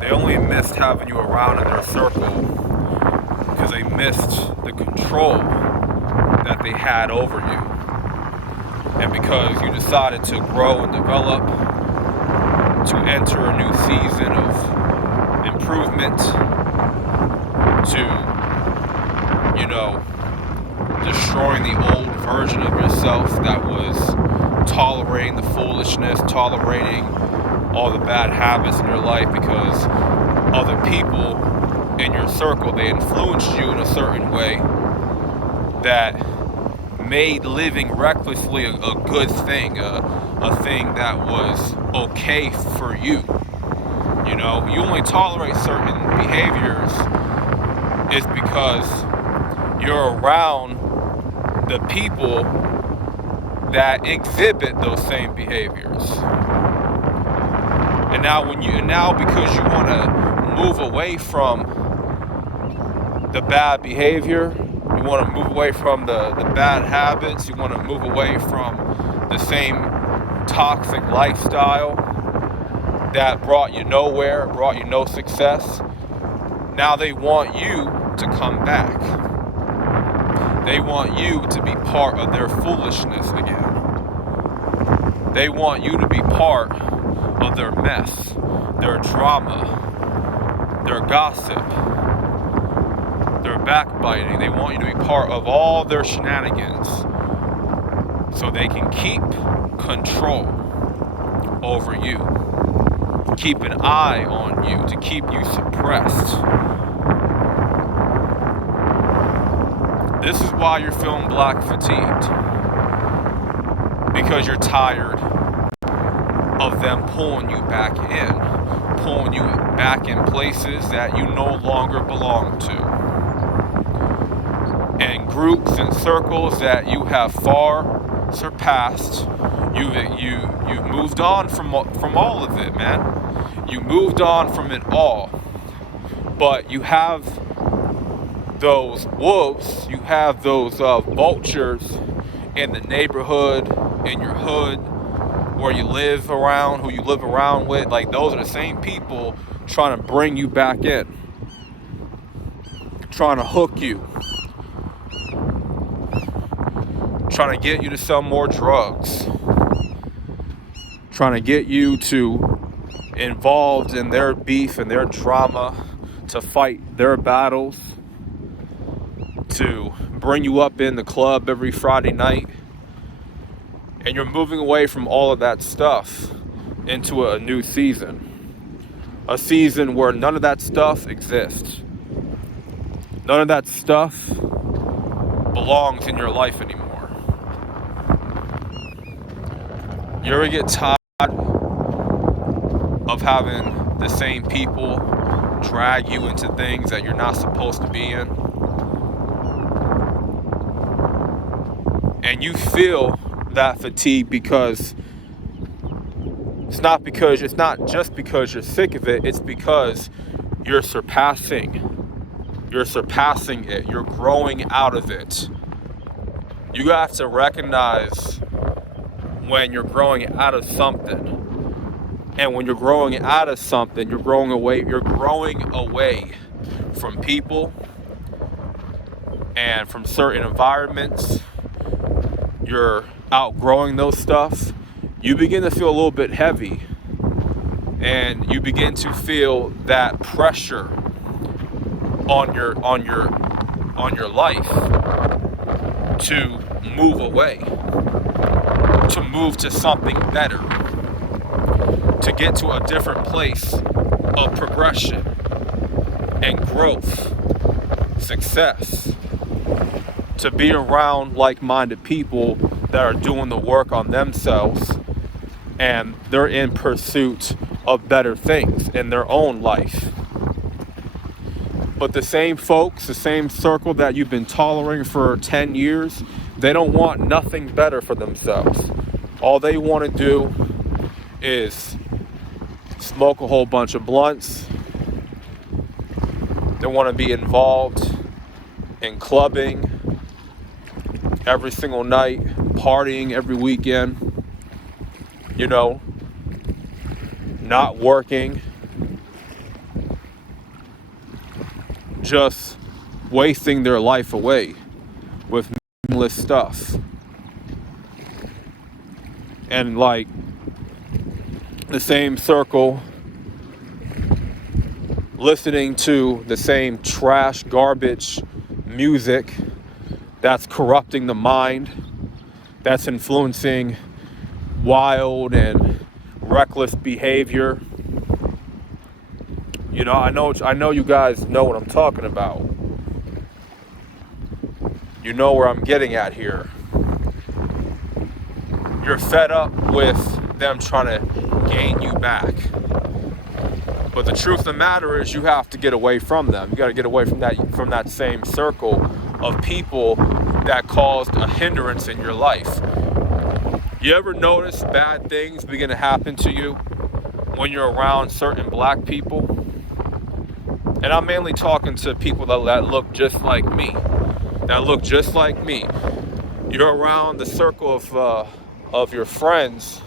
They only missed having you around in their circle because they missed the control that they had over you. And because you decided to grow and develop, to enter a new season of improvement, to, destroying the old version of yourself that was tolerating the foolishness, tolerating all the bad habits in your life because other people in your circle, they influenced you in a certain way that made living recklessly a good thing, a thing that was okay for you. You only tolerate certain behaviors is because you're around the people that exhibit those same behaviors. And now because you want to move away from the bad behavior, you want to move away from the bad habits, you want to move away from the same toxic lifestyle that brought you nowhere, brought you no success. Now they want you to come back. They want you to be part of their foolishness again. They want you to be part of their mess, their drama, their gossip, their backbiting. They want you to be part of all their shenanigans so they can keep control over you, keep an eye on you, to keep you suppressed. This is why you're feeling black fatigued, because you're tired of them pulling you back in, pulling you back in places that you no longer belong to, and groups and circles that you have far surpassed. You've moved on from all of it, man. You moved on from it all, but you have those wolves, you have those vultures in the neighborhood, in your hood, where you live around, who you live around with. Like, those are the same people trying to bring you back in, trying to hook you, trying to get you to sell more drugs, trying to get you to involved in their beef and their drama, to fight their battles, to bring you up in the club every Friday night. And you're moving away from all of that stuff into a new season. A season where none of that stuff exists. None of that stuff belongs in your life anymore. You ever get tired of having the same people drag you into things that you're not supposed to be in? And you feel that fatigue because it's not just because you're sick of it, it's because you're surpassing it, you're growing out of it. You have to recognize when you're growing out of something. And when you're growing out of something, you're growing away from people and from certain environments. You're outgrowing those stuff. You begin to feel a little bit heavy, and you begin to feel that pressure on your life to move away, to move to something better, to get to a different place of progression and growth, success, to be around like-minded people that are doing the work on themselves, and they're in pursuit of better things in their own life. But the same folks, the same circle that you've been tolerating for 10 years, they don't want nothing better for themselves. All they want to do is smoke a whole bunch of blunts. They want to be involved in clubbing every single night, partying every weekend, not working, just wasting their life away with meaningless stuff. And like the same circle, listening to the same trash, garbage music that's corrupting the mind, that's influencing wild and reckless behavior. You know, I know you guys know what I'm talking about. You know where I'm getting at here. You're fed up with them trying to gain you back. But the truth of the matter is you have to get away from them. You got to get away from that same circle of people that caused a hindrance in your life. You ever notice bad things begin to happen to you when you're around certain black people? And I'm mainly talking to people that look just like me. You're around the circle of your friends,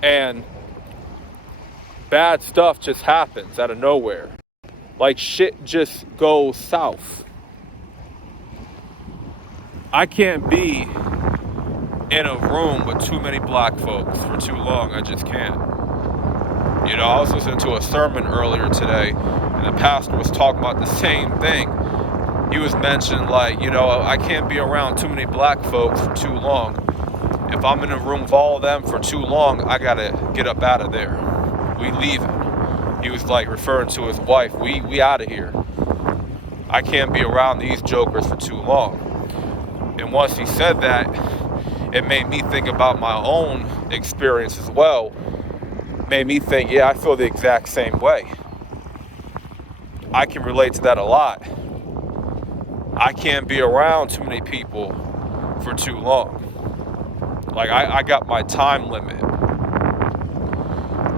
and bad stuff just happens out of nowhere. Like shit just goes south. I can't be in a room with too many black folks for too long. I just can't. You know, I was listening to a sermon earlier today, and the pastor was talking about the same thing. He was mentioning, like, you know, I can't be around too many black folks for too long. If I'm in a room with all of them for too long, I gotta get up out of there. We leaving. He was like referring to his wife. We out of here. I can't be around these jokers for too long. And once he said that, it made me think about my own experience as well. Made me think, yeah, I feel the exact same way. I can relate to that a lot. I can't be around too many people for too long. Like I got my time limit.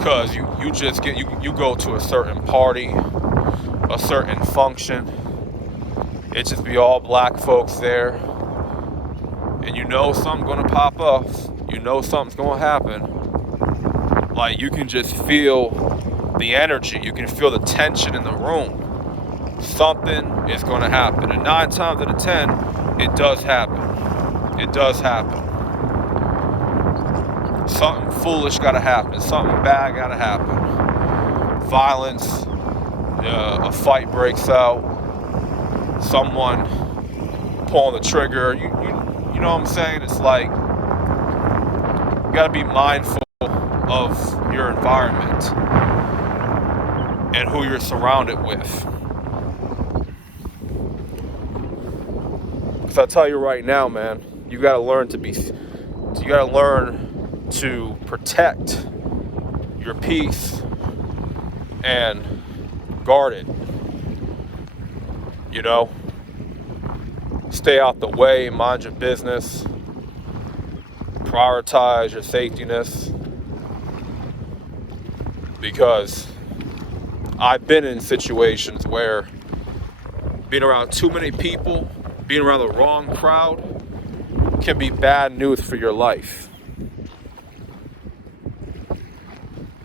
Cause you just get you go to a certain party, a certain function. It just be all black folks there. And you know something's gonna pop up. You know something's gonna happen. Like you can just feel the energy. You can feel the tension in the room. Something is gonna happen. And 9 times out of 10, it does happen. It does happen. Something foolish gotta happen. Something bad gotta happen. Violence, a fight breaks out. Someone pulling the trigger. You know what I'm saying? It's like you gotta be mindful of your environment and who you're surrounded with. Because I tell you right now, man, you gotta learn to protect your peace and guard it. You know, stay out the way, mind your business, prioritize your safetyness. Because I've been in situations where being around too many people, being around the wrong crowd can be bad news for your life.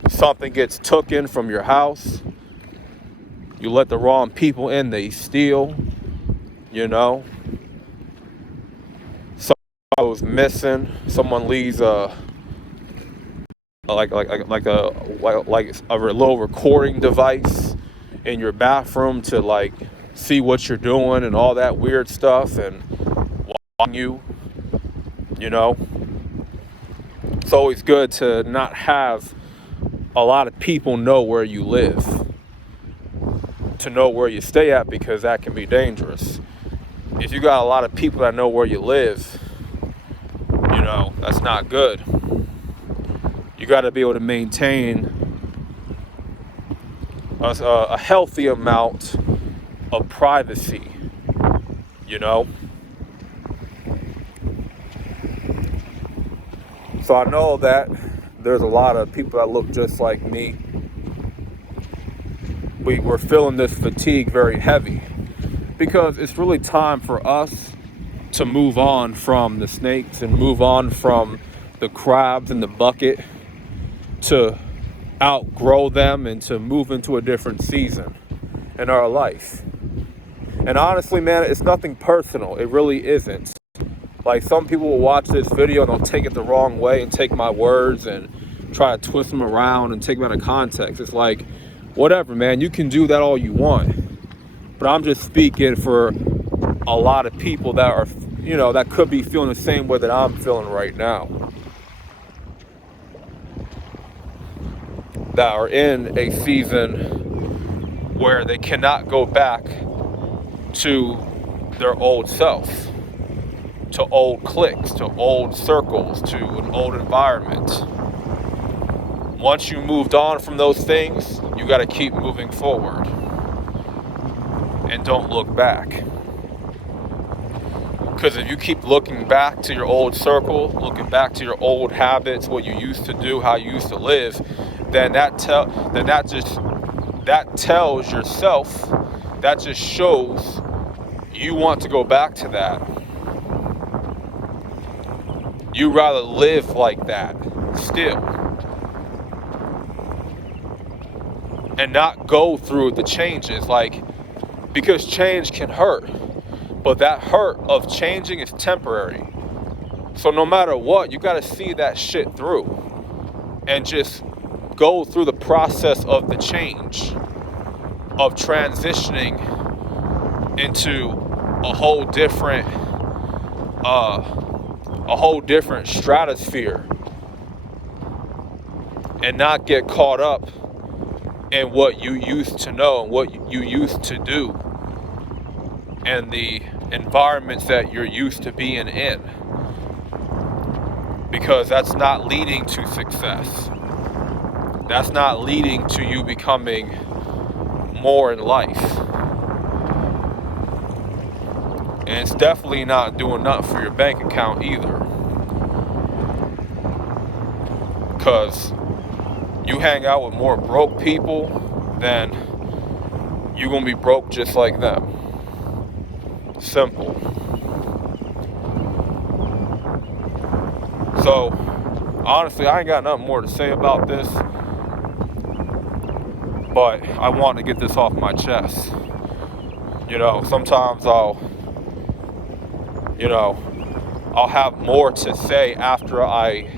Something gets taken from your house. You let the wrong people in, they steal, you know. Someone goes missing. Someone leaves a little recording device in your bathroom to like see what you're doing and all that weird stuff and watching you know. It's always good to not have a lot of people know where you live, to know where you stay at, because that can be dangerous. If you got a lot of people that know where you live, you know, that's not good. You got to be able to maintain a healthy amount of privacy, you know. So I know that there's a lot of people that look just like me. We're feeling this fatigue very heavy because it's really time for us to move on from the snakes and move on from the crabs in the bucket, to outgrow them and to move into a different season in our life. And honestly, man, it's nothing personal. It really isn't. Like, some people will watch this video and they'll take it the wrong way and take my words and try to twist them around and take them out of context. It's like, whatever, man, you can do that all you want. But I'm just speaking for a lot of people that are, that could be feeling the same way that I'm feeling right now. That are in a season where they cannot go back to their old self, to old cliques, to old circles, to an old environment. Once you moved on from those things, you got to keep moving forward and don't look back. Because if you keep looking back to your old circle, looking back to your old habits, what you used to do, how you used to live, then that tells yourself, that just shows you want to go back to that. You rather live like that still and not go through the changes, because change can hurt, but that hurt of changing is temporary. So no matter what, you got to see that shit through and just go through the process of the change, of transitioning into a whole different stratosphere, and not get caught up in what you used to know and what you used to do and the environments that you're used to being in, because that's not leading to success. That's not leading to you becoming more in life. And it's definitely not doing nothing for your bank account either. Because you hang out with more broke people, then you're going to be broke just like them. Simple. So, honestly, I ain't got nothing more to say about this. But I want to get this off my chest. Sometimes I'll have more to say after I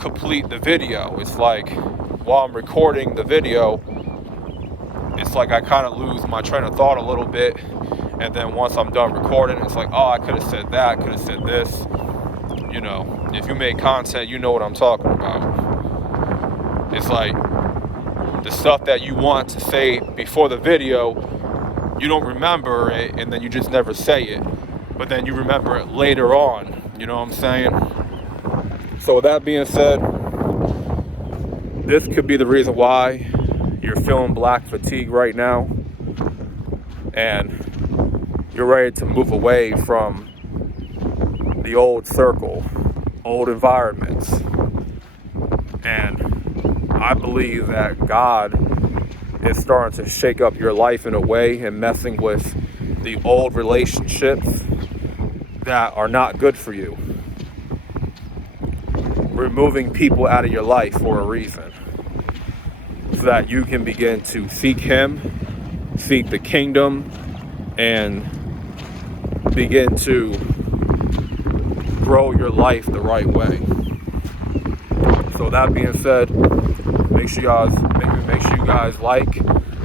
complete the video. It's like, while I'm recording the video, it's like I kind of lose my train of thought a little bit. And then once I'm done recording, it's like, oh, I could have said that, I could have said this. If you make content, you know what I'm talking about. It's like, the stuff that you want to say before the video, you don't remember it, and then you just never say it. But then you remember it later on. You know what I'm saying? So with that being said, this could be the reason why you're feeling black fatigue right now. And you're ready to move away from the old circle, old environments. And I believe that God is starting to shake up your life in a way and messing with the old relationships that are not good for you. Removing people out of your life for a reason, so that you can begin to seek Him, seek the kingdom, and begin to grow your life the right way. So that being said, make sure you guys like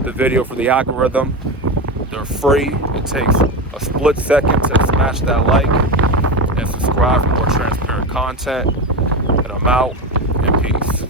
the video for the algorithm. They're free. It takes a split second to smash that like and subscribe for more transparent content. And I'm out, and peace.